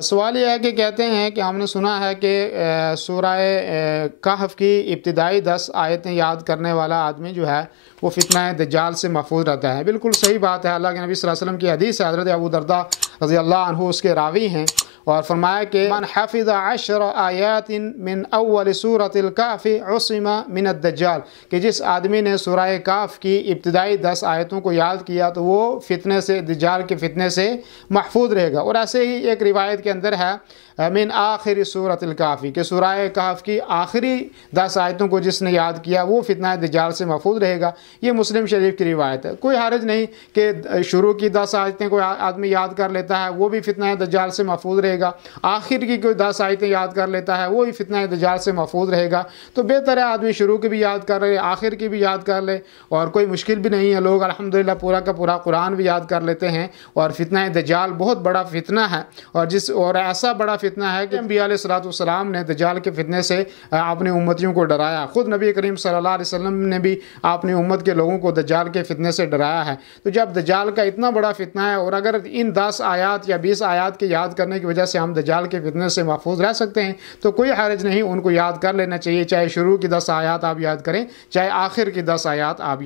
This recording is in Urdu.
سوال یہ ہے کہ کہتے ہیں کہ ہم نے سنا ہے کہ سورہ کہف کی ابتدائی 10 آیتیں یاد کرنے والا آدمی جو ہے وہ فتنہ دجال سے محفوظ رہتا ہے۔ بالکل صحیح بات ہے۔ اللہ کے نبی صلی اللہ علیہ وسلم کی حدیث ہے، حضرت ابو درداء رضی اللہ عنہ اس کے راوی ہیں، اور فرمایا کہ من حفظ 10 آیات من اول سورۃ الکہف عصم من الدجال، کہ جس آدمی نے سورہ کہف کی ابتدائی 10 آیتوں کو یاد کیا تو وہ فتنے سے، دجال کے فتنے سے محفوظ رہے گا۔ اور ایسے ہی ایک روایت کے اندر ہے من آخر سورۃ الکہف، کہ سورہ کہف کی آخری 10 آیتوں کو جس نے یاد کیا وہ فتنہ دجال سے محفوظ رہے گا۔ یہ مسلم شریف کی روایت ہے۔ کوئی حرج نہیں کہ شروع کی 10 آیتیں کوئی آدمی یاد کر لیتا ہے وہ بھی فتنہ دجال سے محفوظ رہے گا، آخر کی کوئی 10 آیتیں یاد کر لیتا ہے وہ بھی فتنہ دجال سے محفوظ رہے گا۔ تو بہتر ہے آدمی شروع کی بھی یاد کر لے، آخر کی بھی یاد کر لے، اور کوئی مشکل بھی نہیں ہے۔ لوگ الحمدللہ پورا کا پورا قرآن بھی یاد کر لیتے ہیں، اور فتنہ دجال بہت بڑا فتنہ ہے، اور ایسا بڑا فتنہ ہے کہ انبیاء علیہ الصلوۃ والسلام نے دجال کے فتنے سے اپنی امتیوں کو ڈرایا۔ خود نبی کریم صلی اللہ علیہ وسلم نے بھی اپنی امت کے لوگوں کو دجال کے فتنے سے ڈرایا ہے۔ تو جب دجال کا اتنا بڑا فتنہ ہے، اور اگر ان 10 آیات یا 20 آیات کے یاد کرنے کی وجہ سے ہم دجال کے فتنے سے محفوظ رہ سکتے ہیں تو کوئی حرج نہیں، ان کو یاد کر لینا چاہیے، چاہے شروع کی 10 آیات آپ یاد کریں، چاہے آخر کی 10 آیات آپ